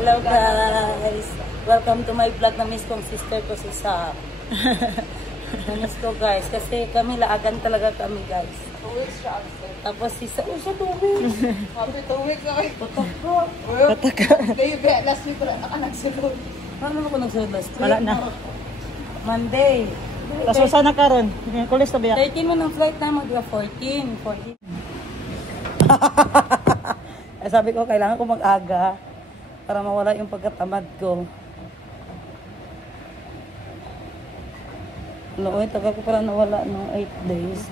Hello guys! Welcome to my vlog. Na-miss kong sister ko si Sa. Na-miss ko guys. Kasi kami laagan talaga kami guys. 2 weeks siya. Tapos si Sa, siya 2 weeks. Happy 2 weeks na kayo. Pataka. Kayo ba, last week wala na nagsulod. Paano ako nagsunod last week? Wala na. Monday. Kaso sana karon, kulis na biya. 13 mo ng flight na mag 14. Sabi ko, kailangan ko mag-aga para mawala yung pagkatamad ko. Noon, taga ko para nawala no 8 days.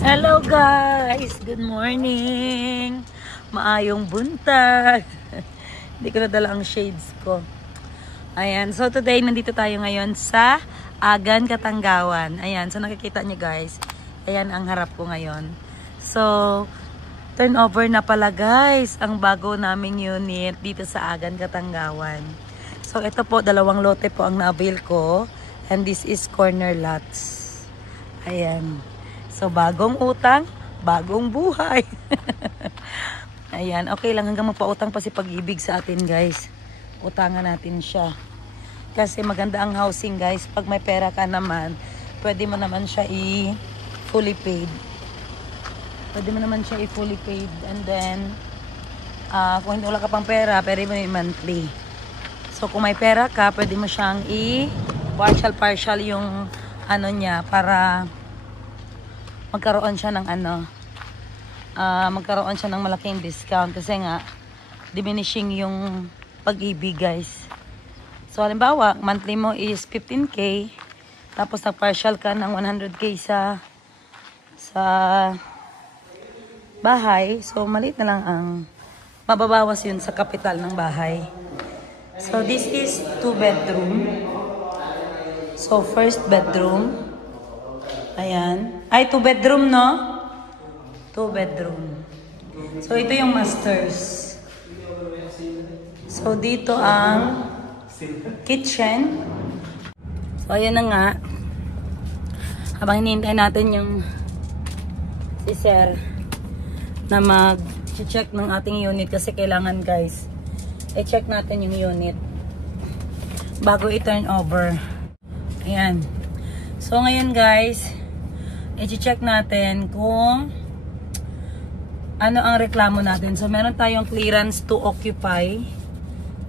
Hello guys! Good morning! Maayong buntag! Hindi ko nadala ang shades ko. Ayan, so today nandito tayo ngayon sa Agan, Katanggawan. Ayan, so nakikita niyo guys. Ayan ang harap ko ngayon. So, turnover na pala guys ang bago naming unit dito sa Agan, Katanggawan. So, ito po, 2 lote po ang na-avail ko. And this is corner lots. Ayan. So, bagong utang, bagong buhay. Ayan, okay lang hanggang magpautang pa si Pag-ibig sa atin guys. Utangan natin siya. Kasi maganda ang housing guys. Pag may pera ka naman, pwede mo naman siya fully paid. Pwede mo naman siya fully paid. And then, kung hindi wala ka pang pera, pwede mo monthly. So, kung may pera ka, pwede mo siyang partial yung ano niya para magkaroon siya ng magkaroon siya ng malaking discount. Kasi nga, diminishing yung Pag-ibig guys. So, halimbawa, monthly mo is 15K. Tapos, nag-partial ka ng 100K sa bahay. So, maliit na lang ang mababawas yun sa kapital ng bahay. So, this is 2 bedroom. So, first bedroom. Ayan. Ay, 2 bedroom, no? 2 bedroom. So, ito yung masters. So, dito ang kitchen. So, ayan na nga. Habang hinihintay natin yung si Sir na mag-check ng ating unit kasi kailangan guys i-check natin yung unit bago i-turn over. Ayan. So, ngayon guys i-check natin kung ano ang reklamo natin. So, meron tayong clearance to occupy.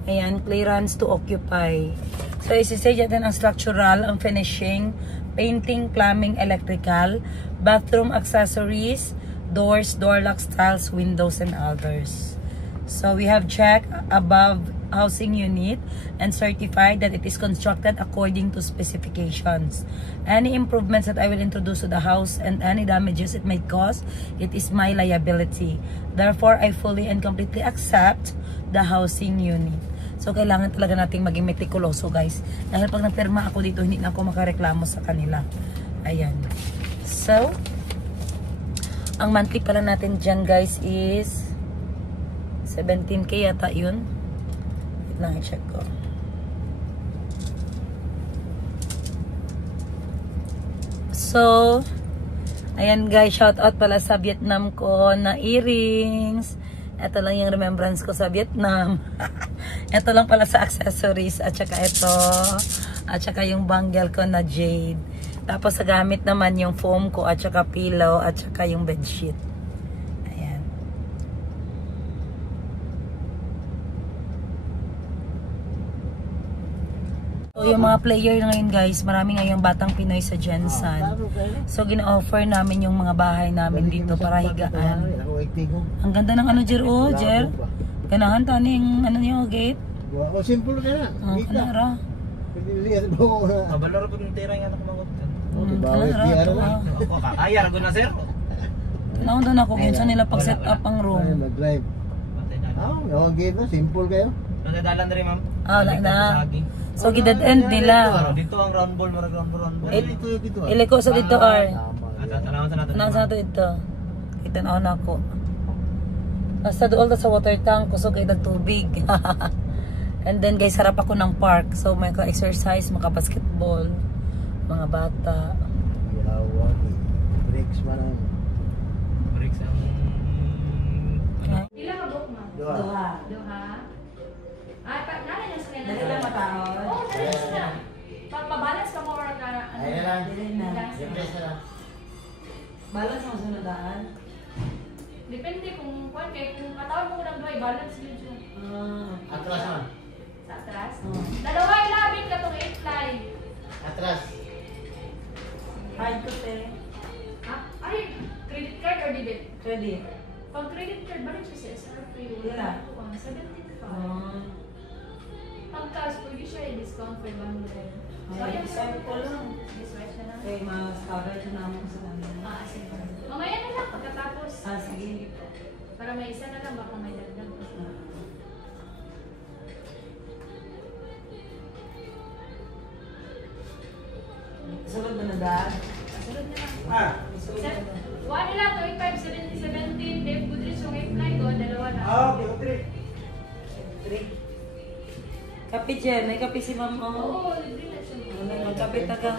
Ayan, clearance to occupy. So, isi-stage natin ang structural, ang finishing, painting, plumbing, electrical, bathroom accessories, doors, door locks, tiles, windows, and others. So, we have checked above housing unit and certified that it is constructed according to specifications. Any improvements that I will introduce to the house and any damages it may cause, it is my liability. Therefore, I fully and completely accept the housing unit. So, kailangan talaga nating maging metikuloso, guys. Dahil pag nagpirma ako dito, hindi na ako makareklamo sa kanila. Ayan. So, ang monthly pala natin dyan, guys, is 17K yata yun. Wait lang, i-check ko. So, ayan, guys, shout out pala sa Vietnam ko na earrings. Ito lang yung remembrance ko sa Vietnam. Ito lang pala sa accessories. At saka ito. At saka yung bangle ko na jade. Tapos sa gamit naman yung foam ko. At saka pillow. At saka yung bedsheet. Ayan. So yung mga player ngayon guys. Marami ngayong batang Pinoy sa Jensen. So gina-offer namin yung mga bahay namin dito para higaan. Ang ganda ng ano, Jer, oh, Jer. Ganahan taning ano niyo, gate. Oh, simple ka na. Oh, kanara. Kabalaro ko ng tira yung anak mga kutan. Kanara, ito ah. Ako, kakaya, rago na sir. Tinawag doon ako, kung saan nila pag-set up ang room. Mag-drive. Oo, gate na, simple kayo. Nagdadalan na rin, ma'am. Ah, wala na. So, gidad end nila. Dito ang round ball, marag round ball. Dito. Iliko sa dito, R. Tanawan sa natin. Tanawan sa natin ito. Kita na ako. Basta doon sa water tank, kusog kayo ng tubig. And then guys, harap ako ng park. So may ka-exercise, maka-basketball, mga bata. Breaks man. Breaks ang... Okay. Duha. Duha. Ay, nana niya sa kanya. Dali lang matahod. Oo, dali na. Pabalance ka mo or ka ano. Ayan lang. Dili na. Replace na lang. Balance mo sunodaan. Depende kung kuan kay kung katawag mo ng duha, balance yun siya. Atras naman. Sa atras. Oh. Dalawa ilabit ka tong 8 line. Atras. Hard to pay. Ha? Ay, credit card or debit? Credit. Pag credit card, balik siya sa SRP. Wala. 75. Pag cash, pwede siya i-discount 500. So, Ay, ayun, sabi ko lang. Discount siya na. Okay, mas coverage na naman sa kanila. Sige. Mamaya na lang pagkatapos. Sige. Para may isa na lang, baka may dagdag. Sunod mo na dad? Sunod na lang. Sunod na dad. One nila, 25, 17, Dave Goodrich yung 8 ko, dalawa na. Three. Kape dyan. May kape si ma'am. Oo, libre na siya. Magkape tagang.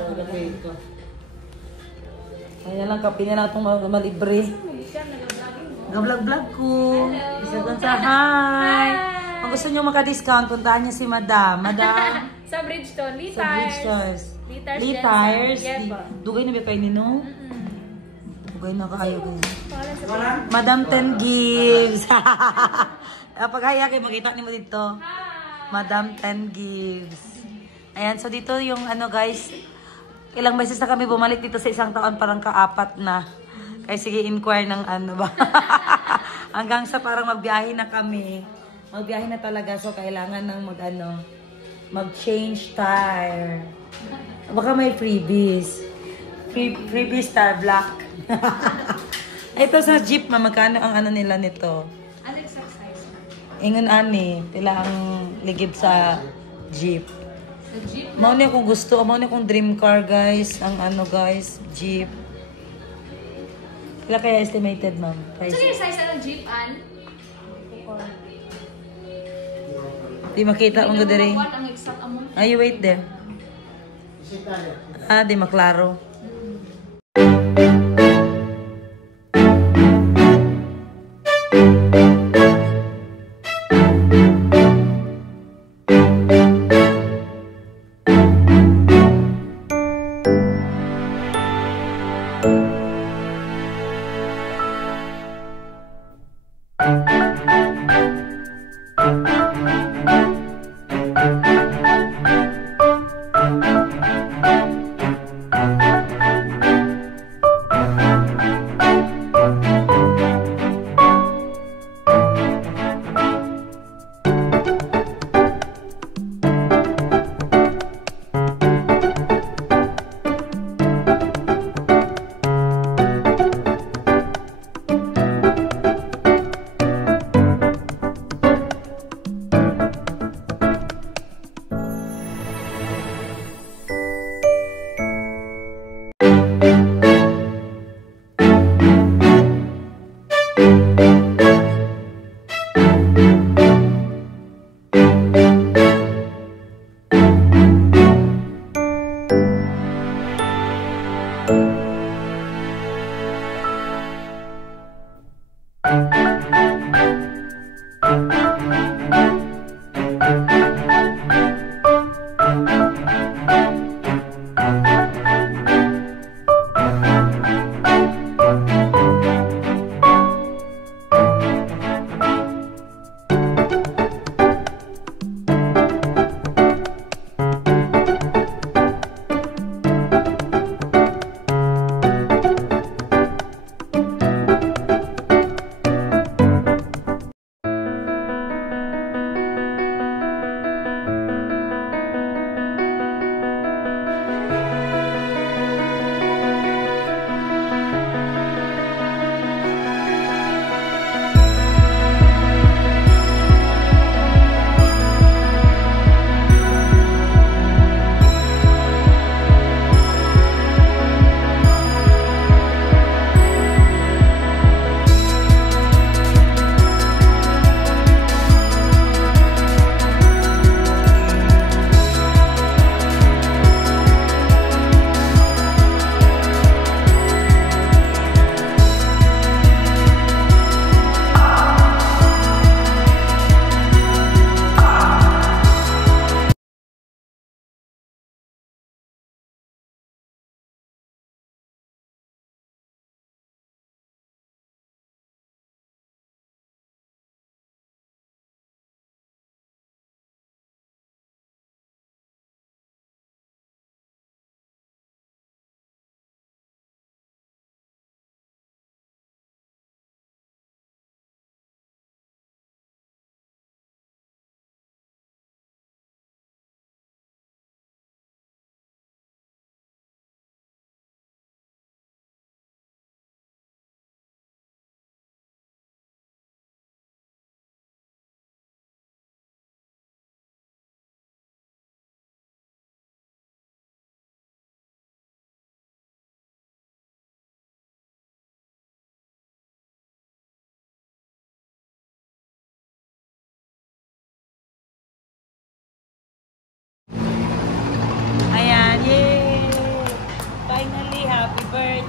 Kaya lang kape na lang itong malibre. Siya, nag-vlogging mo. Nag-vlog-vlog ko. Hello. Isa doon sa hi. Kung gusto nyo maka-discount, puntahan nyo si Madam. Madam. Sa Bridgestone, Lee Sa Bridge Tires. Stores. Lee Tires. Lee Jensen. Tires. Yes, po. Dugay na ba kayo nino? Dugay na kayo. Pangalan sa Madam 10 gives. Pag haya kayo, makita niyo mo dito. Hi. Madam 10 gives. Ayan, so dito yung ano guys, ilang beses na kami bumalik dito sa isang taon, parang kaapat na. Kaya sige, inquire ng ano ba. Hanggang sa parang magbiyahe na kami. Magbiyahe na talaga, so kailangan ng mag-change tire. Baka may freebies. Freebies tire black. Ito sa jeep, magkano ang ano nila nito? Ano exact size? Ingon ani, pila ang ligid sa jeep. Sa Jeep? Mao ni akong gusto, mao ni akong dream car guys, ang ano guys, jeep. Pila kaya estimated ma'am? Price? So yung size ng Jeep, Ann? Di makita mo Hindi dire. naman makuha ang exact amount. Ay, wait there. Di maklaro.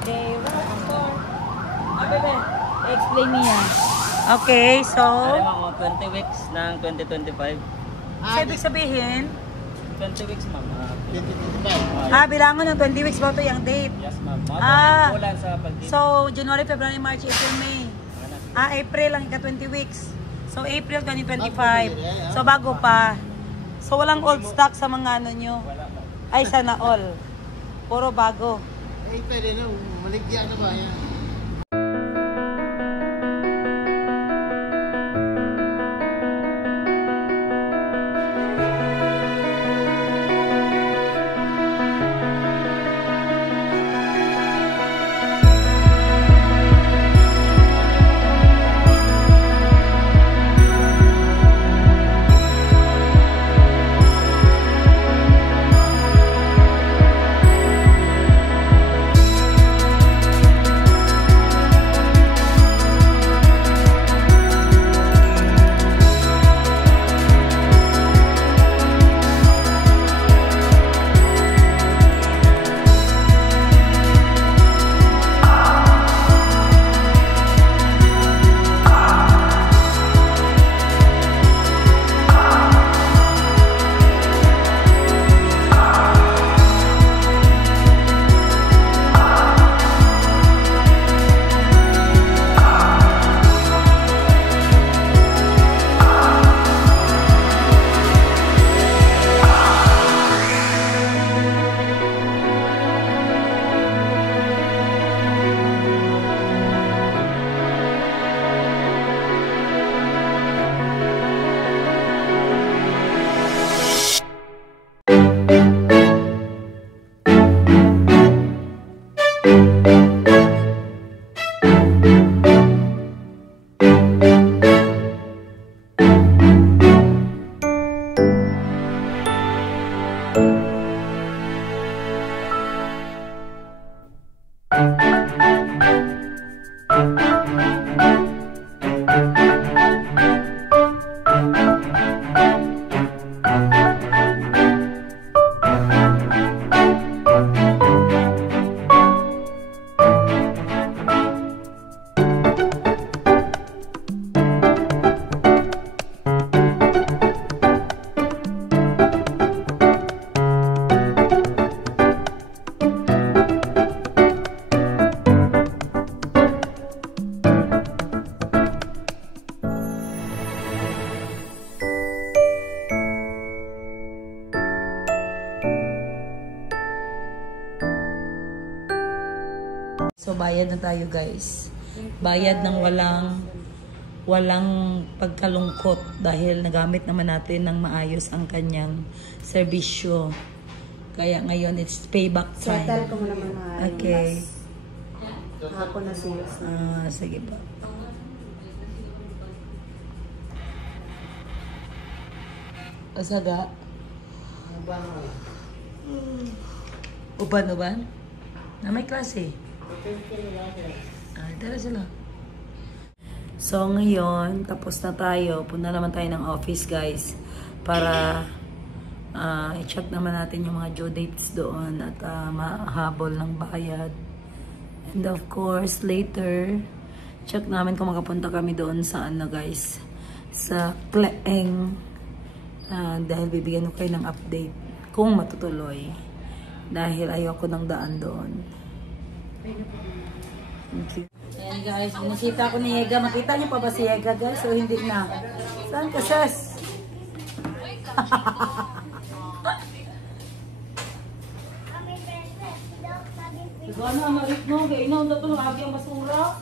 Okay, welcome store. Bebe, explain niya. Okay, so... Alam ako, 20 weeks ng 2025. So, ibig sabihin, 20 weeks, ma'am. 2025. bilangan ng 20 weeks ba ito yung date? Yes, ma'am. Ulan sa pag-date. So, January, February, March, April, May. April ang ika 20 weeks. So, April 2025. So, bago pa. So, walang old stock sa mga ano nyo. Ay, sana all. Puro bago. Eh, pwede na. Maligyan na ba yan? So, bayad na tayo, guys. Bayad ng walang pagkalungkot dahil nagamit naman natin ng maayos ang kanyang serbisyo. Kaya ngayon, it's payback time. Settle ko mo naman na. Okay. Ako na serious na. Sige pa. Asaga? Uban-uban? Na may klase. Tara sila. So, ngayon, tapos na tayo. Punta naman tayo ng office, guys. Para i-check naman natin yung mga due dates doon at mahabol ng bayad. And of course, later, check namin kung makapunta kami doon sa ano, guys. Sa Kleeng. Dahil bibigyan ko kayo ng update kung matutuloy. Dahil ayoko ng daan doon. Thank you. Ayan guys, nakita ko ni Yega. Makita niyo pa ba si Yega guys? O hindi na? Saan ka, sis? Diba na, marit mo. Kaya inaw na ito ng aking basura.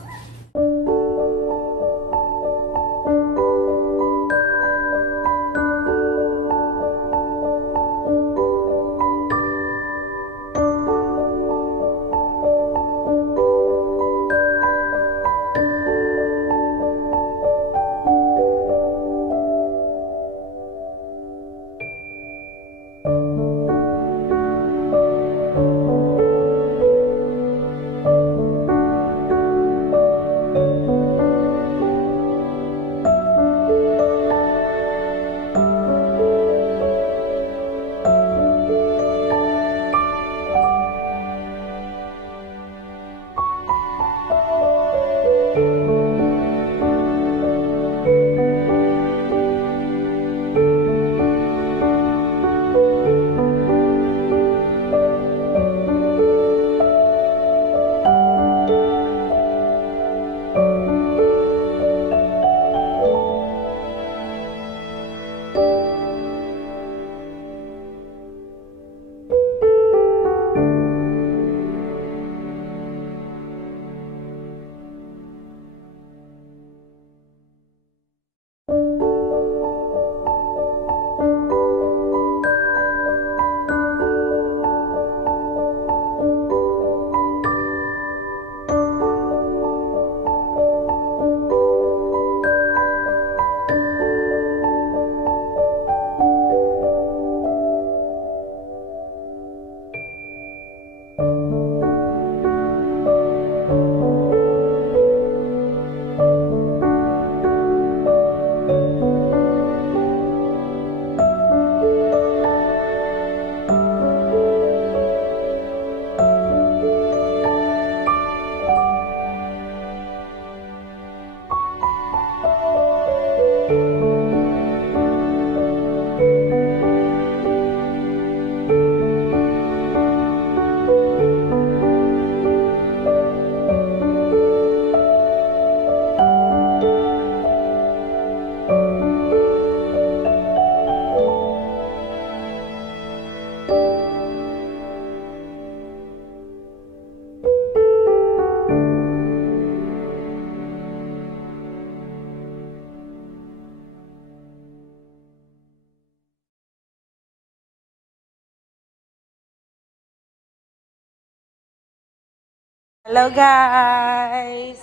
Hello guys!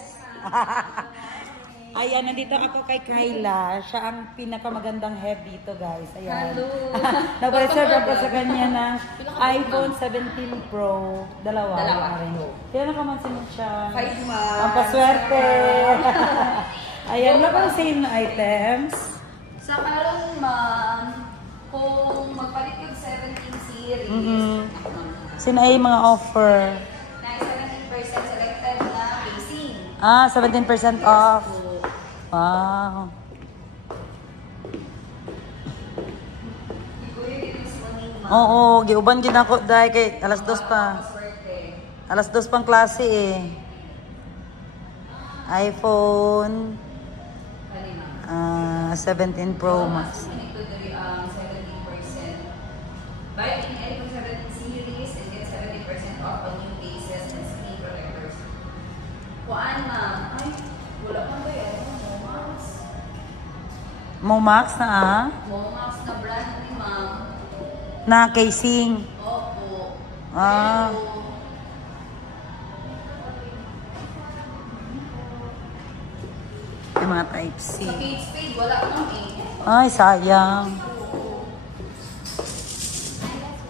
Ayan, nandito ako kay Kyla. Siya ang pinakamagandang head dito guys. Ayan. Hello. Nag-reserve ako sa kanya ng iPhone 17 Pro. Dalawa. Kaya nakamansin mo siya. 5 months. Ang paswerte. Ayan, wala kang sale na items. Sa karon, ma'am, kung magpalit yung 17 series, Sino ay mga offer? na 17% selected na casing. 17% off. Wow. Oo, giuban gid ako dai kay alas 2 pa. Alas 2 pang klase eh. iPhone 17 Pro Max. Ito dari ang 17%. Buy in iPhone 17 series and get 70% off on new cases and screen protectors. Kuan, ma'am? Ay, wala pang ba yan? Momax. Momax na Momax na brand ni ma'am. na casing. Opo. Ah. Pero, Yung mga type C. sa Kate Spade, wala nang Ay, sayang.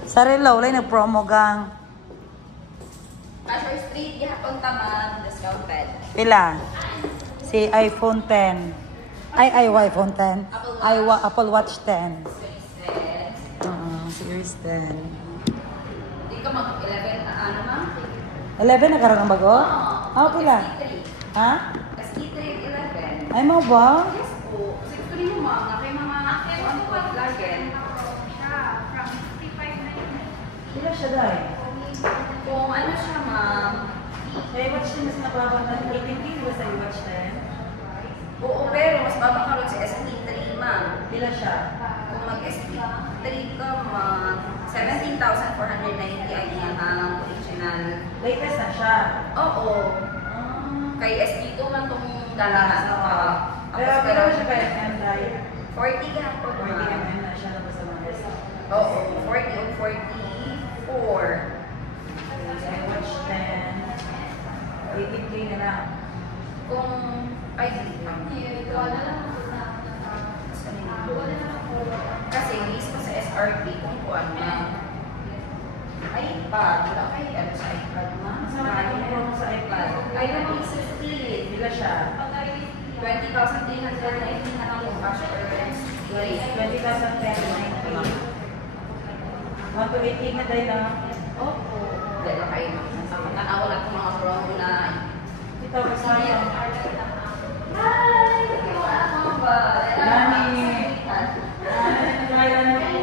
Sa Relo, wala yung nag-promo gang. Pastor Street, gihapon taman, discounted. Pila? Si iPhone 10. Ay, iPhone 10. Apple Watch 10. Series 10. Hindi ka mag-11 na ano, ma'am? 11 na karoon ang bago? Pila? Ha? SK3 11. Ay, mga ba? Yes po. Kasi gusto rin mo, ma'am, na kay mga ano po, lagyan. From 55 na yun. Pila siya dahil? Kung ano siya, ma'am, Sa watch 10 mas nababang na 18 ba sa watch 10? oo, pero mas babakaroon sa SK3, ma'am. Pila siya? Kung mag-SK3 ka, ma'am, 17,490 ang iyang original. Latest na siya. Oo. Kay SK2 man itong dalahan pa. Pero siya pa FM dahil 40 ka po, 40 ma'am. mm na siya na sa mga desk. Oo, 40 o 44. Sa watch 10. 18K na lang. Kung, ay, kasi mismo sa SRP, kung kuwan na, ay, iPad, wala kayo ano sa iPad, ma'am. Sa mga promo sa iPad. Ay, nag-pixel split. Pila siya? 20,390 na lang yung cash earnings. 20,090. 1 to 18 na dahil lang. Opo. Dahil kayo, nakakawa lang itong mga promo na. Ito, kasayang. Hi! Ano ba? Nani. Kaya na po.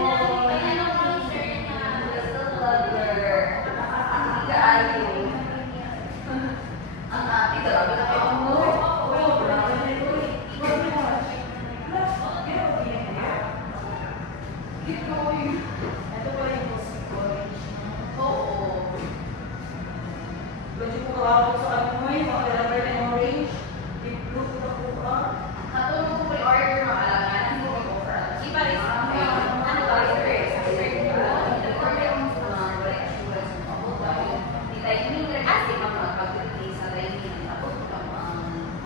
Ito lang, ito kayo mo. Oo. Pwede po kawawag sa ano mo yung mga rubber and orange. Deep blue ko na po ka. Katulong ko pre-order mo, alangan mo mag-offer. Iba rin sa mga ano ba, order mo sa mga directions. Di tayo minsan kasi mga pag-release sa training. Tapos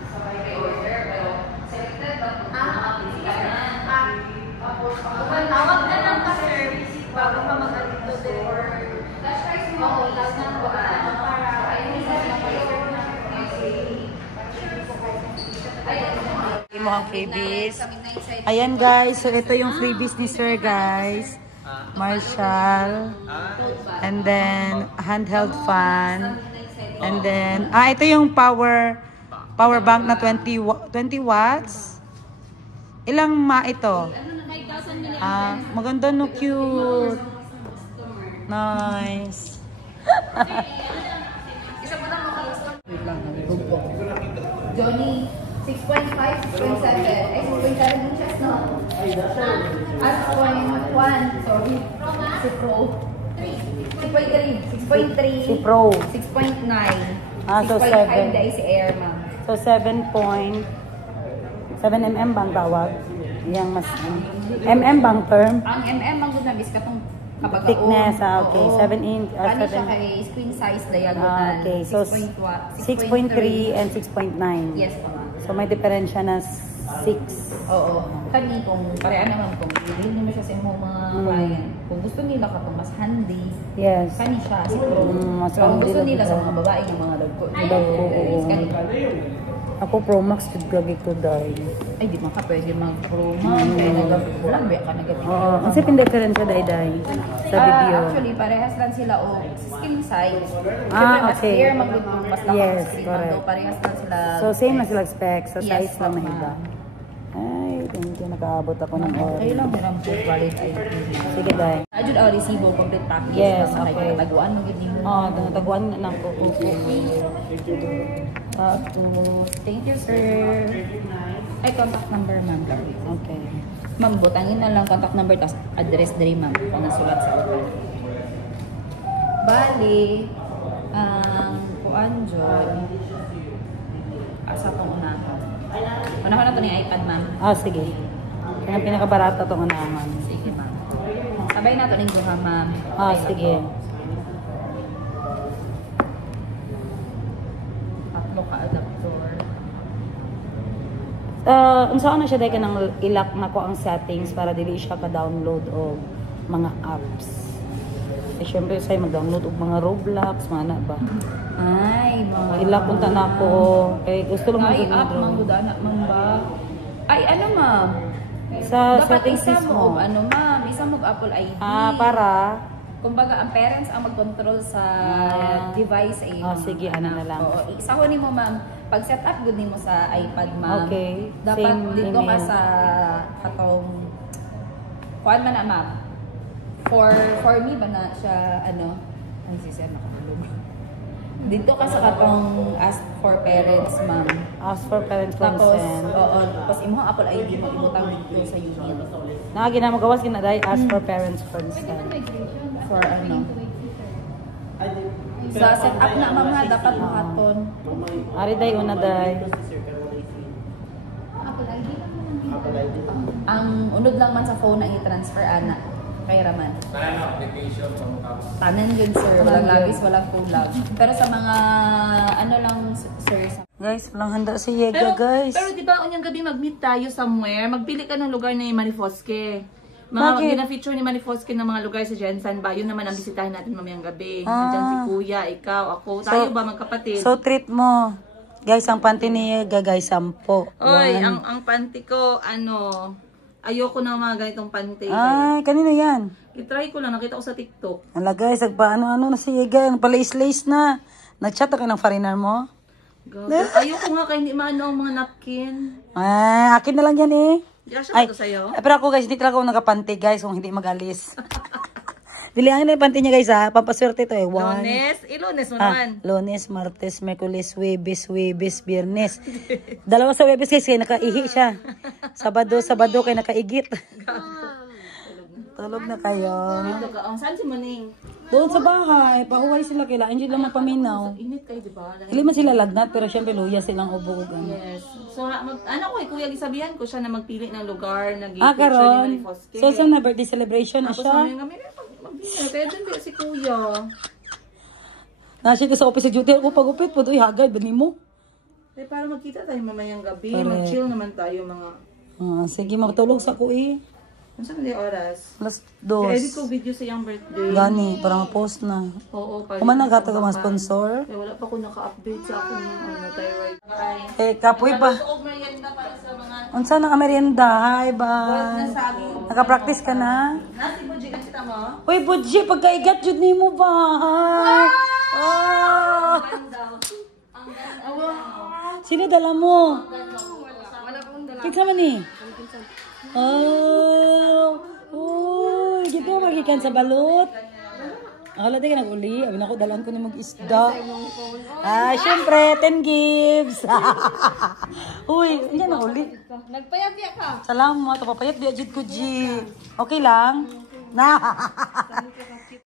sa pre-order, pero selected ba po mga pinsiganan? Tapos, Tawag na lang ka service bago pa mag-alito din. cash price mo, last na po, Mo ang freebies. Ayan guys, so ito yung freebies ni Sir guys. Marshall. And then handheld fan. And then ito yung power bank na 20 watts. Ilang ito? 5,000 million. Maganda no, cute. Nice. isa mo lang Johnny, 6.5, 6.7. Ay, 6.7 inches, no? 6.1, sorry. Si Pro. 6.3. Si Pro. 6.9. So 6.5 7. dahil si Air, ma'am. So 7 mm bang tawag? Yang mas MM bang term? Ang MM, ang good na bis katong Kapag Thickness, okay. oo. 7 inch, Kani siya 7. kay screen size diagonal. Okay, so 6.3 and 6.9. Yes po ma'am. So may diferensya na 6. Oo. Kani kung pareha naman kung bilhin naman siya sa imong mga client. Kung gusto nila katong mas handy, Yes. kani siya siguro. Mas Kung handy gusto lang nila ito. sa mga babae ng mga dagko. Dagko, oo. Kani. Ako Pro Max, gagi ko dahil. Ay, di man ka pwede mag-pro ma'am. Kaya nag-gamit ko lang. Kaya ka nag-gamit. Oo. Ang sipin diferensya dahil sa video. Actually, parehas lang sila o skin size. Ah, Siyempre, mas okay. clear mag-look mas laki Yes, sa screen. correct. Though parehas lang sila. So same na sila specs. Sa Yes, size lang na ma'am. iba. Ay, thank you. Nakaabot ako ng Okay oras. lang, meron po valid ID. Sige dahil. Ajud resibo, complete package. Yes, Basta kay okay. Taguan mo, gini mo. Oh, taguan na ako. Tapos, thank you, sir. Ay, contact number, ma'am. Okay. Ma'am, butangin na lang contact number, tapos address diri, ma'am. Kung nasulat sa ulo. Bali, ang kuan dyan, asa pong unahan. Unahan na ito ni iPad, ma'am. Ah, sige. Kaya ang pinakabarata itong anaman. Sige, ma'am. Sabay na ito ng duha, ma'am. Ah, Okay. sige. Tatlo ka adapter. Unsa na siya dahil ka nang ilak na ko ang settings para dili siya ka-download o mga apps. Eh, syempre sa'yo mag-download og mga Roblox, mga na ba? Ay, mga... Ilak punta na ako. Eh, gusto lang Ay, mag-download. app, mangudana, ma'am ba? Ay, ano, ma'am? Sa Dapat settings isa mismo. mo, ano, ma'am, isa mo Apple ID. Ah, para? Kumbaga, ang parents ang mag-control sa device ay Ah, sige, ano na lang. Oo, isa ko nimo, ma'am. Pag set up good nimo sa iPad, ma'am. Okay, Dapat same dito ka email. sa katong kuan man na, ma'am. For me ba na siya ano? Ay, si sir nakatulog. Dito ka sa katong ask for parents, ma'am. Ask for parent Tapos, consent. oo, tapos imong Apple ID mo ibutang dito sa unit. Naka ginamagawas ginaday ask for parents consent. For ano? Sa setup na ma'am ha, dapat makaton. Ari day una day. Ang unod lang man sa phone ang i-transfer ana. Kay Raman. Tanan yun sir, walang labis, walang kulang. Pero sa mga ano lang sir, sa Guys, walang handa si Yega, guys. Pero di ba unyang gabi mag-meet tayo somewhere, magpili ka ng lugar ni Manifoske. Bakit? Gina-feature ni Manifoske ng mga lugar sa Jensen ba? Yun naman ang bisitahin natin mamayang gabi. Ah. Nandiyan si Kuya, ikaw, ako. Tayo ba magkapatid? So, treat mo. Guys, ang panty ni Yega, guys, 10. Oy, One. ang panty ko, ano, ayoko ng mga ganitong panty. Ay, kanino yan? I-try ko lang, nakita ko sa TikTok. Ala guys, nagpaano-ano na si Yega. Nagpa-lace-lace na. Nag-chat ka ng foreigner mo? Gabi. Ayoko nga kaya hindi maano ang mga napkin. Ay, akin na lang yan eh. Di ka siya Ay, ba to sa'yo? pero ako guys, hindi talaga ako nakapanty guys kung hindi mag-alis. Dilihan na yung panty niya guys ha. Pampaswerte to eh. Ilunes mo naman. Lunes, Martes, Miyerkules, Webes, Biyernes. Dalawa sa Webes guys, kaya nakaihi siya. Sabado kaya nakaigit. Tulog na kayo. Saan si Maning? Doon sa bahay, pahuway sila kila. Hindi lang mapaminaw. Init kayo, di ba? Hindi man sila lagnat, pero syempre luya silang ubo. Yes. So, ano ko Kuya, isabihan ko siya na magpili ng lugar na Ah, picture ni karon. Manifoske. So, sa na birthday celebration na Tapos siya. mamaya kami, mag-dinner. Kaya dun di si Kuya. Nasi ko sa office duty ako pagupit po. Uy, hagad, ba mo? Eh, para magkita tayo mamayang gabi. Correct. Mag-chill naman tayo mga... Sige, matulog sa ko eh. Ano saan di oras? Alas I-edit ko 2. video sa iyang birthday. Gani, para ma-post na. Oo, para... Kung man naghatag ka mga sponsor. Eh, wala pa ako naka-update sa akin yung thyroid. Bye. Eh, kapoy pa. Tuog merienda para sa mga... Unsa nang merienda? Hi, bye. Nasaging. Naka-practice ka na? Nasi Buji, nakita mo? Uy, Budji, pagkaigat jud nimo ba? Hi. Oh. Sino dala mo? Kinsa man ni? Oh. Uy, gito magikan sa balot. Akala tayo nag-uli. Abi na ko, dalaan ko ni mag-isda. Syempre, 10 gives. Uy, hindi na uli. Nagpayat ka. Salamat. Papayat biya jud ko, G. Okay lang? Na.